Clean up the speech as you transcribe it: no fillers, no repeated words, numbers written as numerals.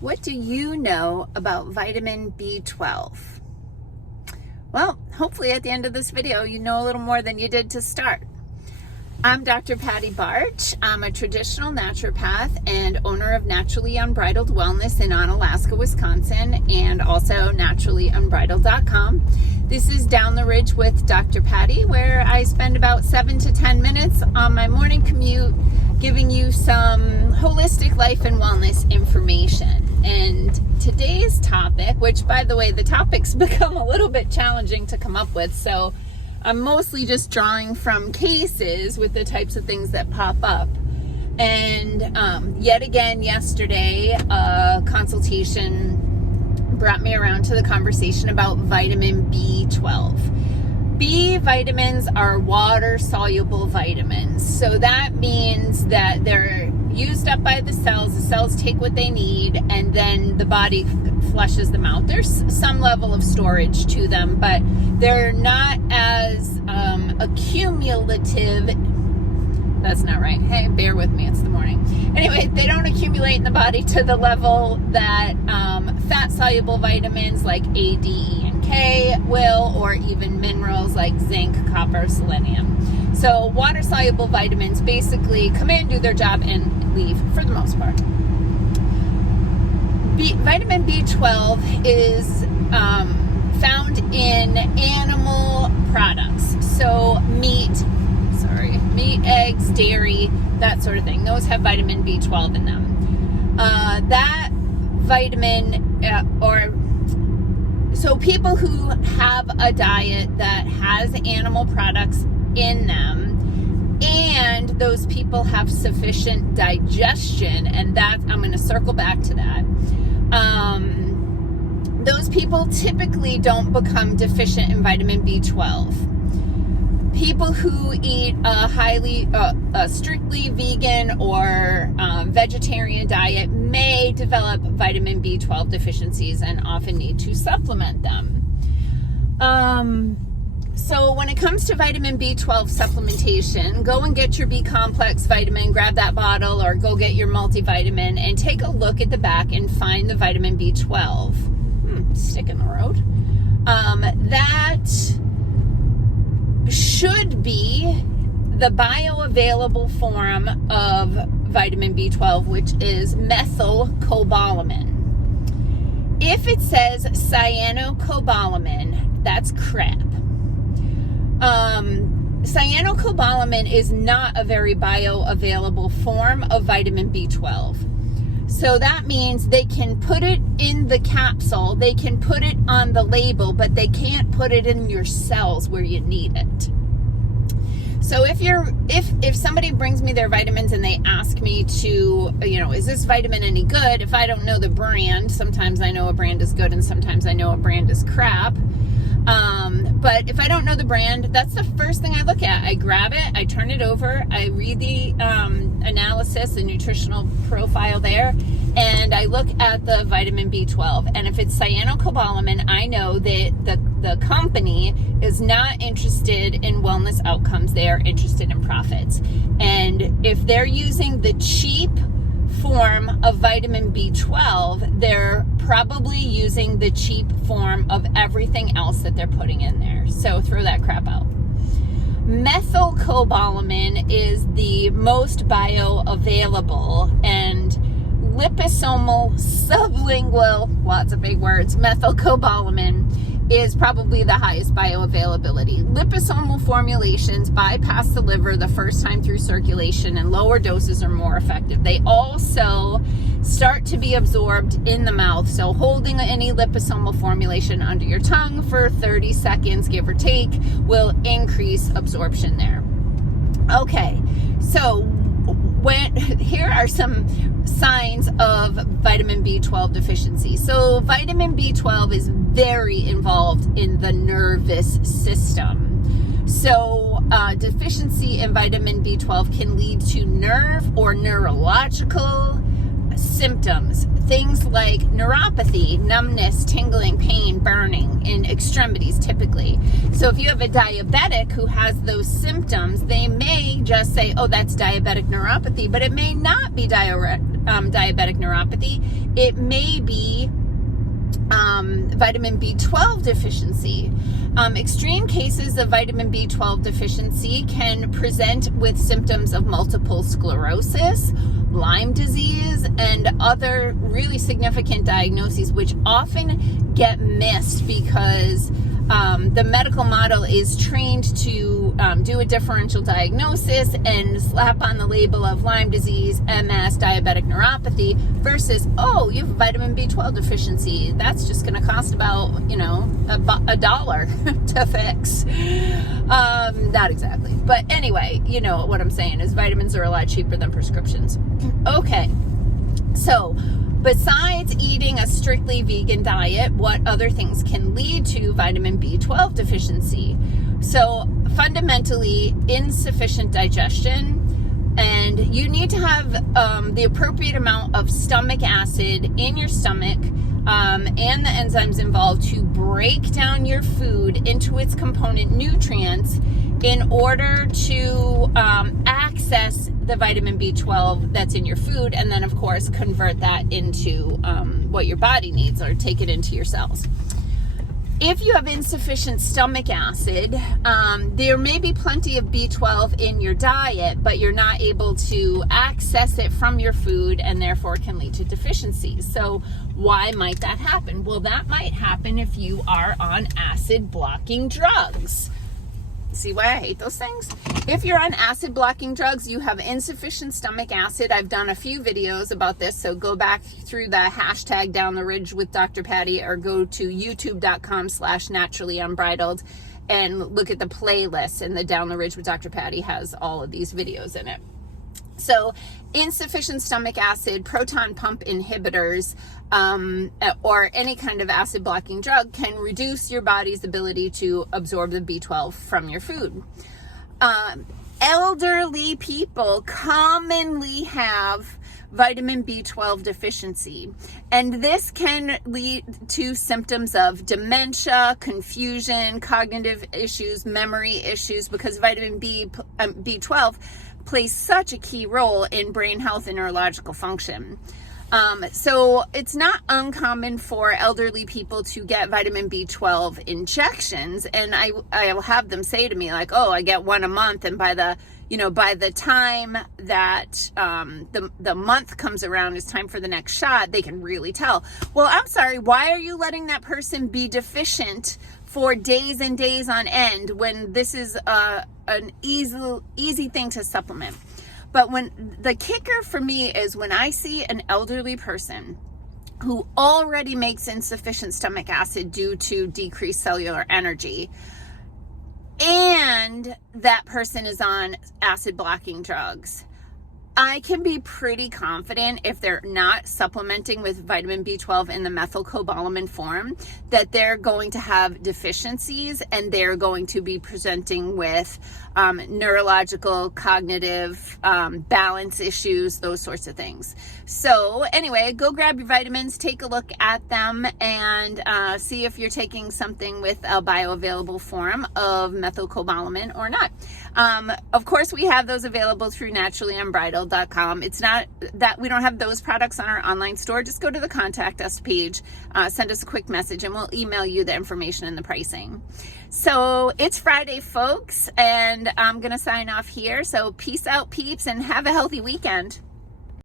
What do you know about vitamin B12? Well, hopefully at the end of this video, you know a little more than you did to start. I'm Dr. Patty Barch. I'm a traditional naturopath and owner of Naturally Unbridled Wellness in Onalaska, Wisconsin, and also naturallyunbridled.com. This is Down the Ridge with Dr. Patty, where I spend about 7 to 10 minutes on my morning commute giving you some holistic life and wellness information. And today's topic, which by the way, the topics become a little bit challenging to come up with, so I'm mostly just drawing from cases with the types of things that pop up. And yet again, yesterday, a consultation brought me around to the conversation about vitamin B12. B vitamins are water-soluble vitamins. So that means that they're used up by the cells take what they need, and then the body flushes them out. There's some level of storage to them, but they're not as accumulative. That's not right. Hey, bear with me, it's the morning. Anyway, they don't accumulate in the body to the level that fat-soluble vitamins like A, D, E, and K will, or even minerals like zinc, copper, selenium. So water-soluble vitamins basically come in, do their job, and leave for the most part. Vitamin B12 is found in animal products. So meat, eggs, dairy, that sort of thing. Those have vitamin B12 in them. That vitamin, so people who have a diet that has animal products in them, and those people have sufficient digestion, and that, I'm going to circle back to that. Those people typically don't become deficient in vitamin B12. People who eat a strictly vegan or vegetarian diet may develop vitamin B12 deficiencies and often need to supplement them. So when it comes to vitamin B12 supplementation, go and get your B complex vitamin, grab that bottle, or go get your multivitamin and take a look at the back and find the vitamin B12. Stick in the road. That should be the bioavailable form of vitamin B12, which is methylcobalamin. If it says cyanocobalamin, that's crap. Cyanocobalamin is not a very bioavailable form of vitamin B12. So that means they can put it in the capsule, they can put it on the label, but they can't put it in your cells where you need it. So if somebody brings me their vitamins and they ask me to, is this vitamin any good? If I don't know the brand, sometimes I know a brand is good and sometimes I know a brand is crap. But if I don't know the brand, that's the first thing I look at. I grab it, I turn it over, I read the analysis, the nutritional profile there, and I look at the vitamin B12. And if it's cyanocobalamin, I know that the company is not interested in wellness outcomes. They are interested in profits. And if they're using the cheap form of vitamin B12, they're probably using the cheap form of everything else that they're putting in there. So throw that crap out. Methylcobalamin is the most bioavailable and liposomal sublingual, lots of big words, methylcobalamin is probably the highest bioavailability. Liposomal formulations bypass the liver the first time through circulation, and lower doses are more effective. They also start to be absorbed in the mouth, so holding any liposomal formulation under your tongue for 30 seconds, give or take, will increase absorption there. Okay, so here are some signs of vitamin B12 deficiency. So vitamin B12 is very involved in the nervous system. So deficiency in vitamin B12 can lead to nerve or neurological symptoms, things like neuropathy, numbness, tingling, pain, burning in extremities typically. So if you have a diabetic who has those symptoms, they may just say, oh, that's diabetic neuropathy, but it may not be diabetic neuropathy. it may be vitamin B12 deficiency. Extreme cases of vitamin B12 deficiency can present with symptoms of multiple sclerosis, Lyme disease, and other really significant diagnoses, which often get missed because the medical model is trained to do a differential diagnosis and slap on the label of Lyme disease, MS, diabetic neuropathy, versus, oh, you have vitamin B12 deficiency. That's just going to cost about, $1 to fix. Not exactly. But anyway, you know what I'm saying is vitamins are a lot cheaper than prescriptions. Okay. So, besides eating a strictly vegan diet, what other things can lead to vitamin B12 deficiency? So, fundamentally, insufficient digestion, and you need to have the appropriate amount of stomach acid in your stomach and the enzymes involved to break down your food into its component nutrients in order to access the vitamin B12 that's in your food, and then of course convert that into what your body needs, or take it into your cells. If you have insufficient stomach acid, there may be plenty of B12 in your diet, but you're not able to access it from your food, and therefore can lead to deficiencies. So why might that happen? Well, that might happen if you are on acid blocking drugs. See why I hate those things? If you're on acid blocking drugs, you have insufficient stomach acid. I've done a few videos about this, so go back through the hashtag Down the Ridge with Dr. Patty, or go to youtube.com/naturallyunbridled and look at the playlist, and the Down the Ridge with Dr. Patty has all of these videos in it. So insufficient stomach acid, proton pump inhibitors, or any kind of acid blocking drug can reduce your body's ability to absorb the B12 from your food. Elderly people commonly have vitamin B12 deficiency, and this can lead to symptoms of dementia, confusion, cognitive issues, memory issues, because vitamin B12 plays such a key role in brain health and neurological function. So it's not uncommon for elderly people to get vitamin B12 injections, and I will have them say to me like, oh, I get one a month, and by the time that the month comes around, it's time for the next shot, they can really tell. Well, I'm sorry, why are you letting that person be deficient for days and days on end when this is an easy thing to supplement? But when the kicker for me is when I see an elderly person who already makes insufficient stomach acid due to decreased cellular energy, and that person is on acid blocking drugs, I can be pretty confident, if they're not supplementing with vitamin B12 in the methylcobalamin form, that they're going to have deficiencies, and they're going to be presenting with neurological, cognitive, balance issues, those sorts of things. So anyway, go grab your vitamins, take a look at them, and see if you're taking something with a bioavailable form of methylcobalamin or not. Of course, we have those available through naturallyunbridled.com. It's not that we don't have those products on our online store. Just go to the contact us page, send us a quick message, and we'll email you the information and the pricing. So it's Friday, folks, and I'm going to sign off here. So peace out, peeps, and have a healthy weekend.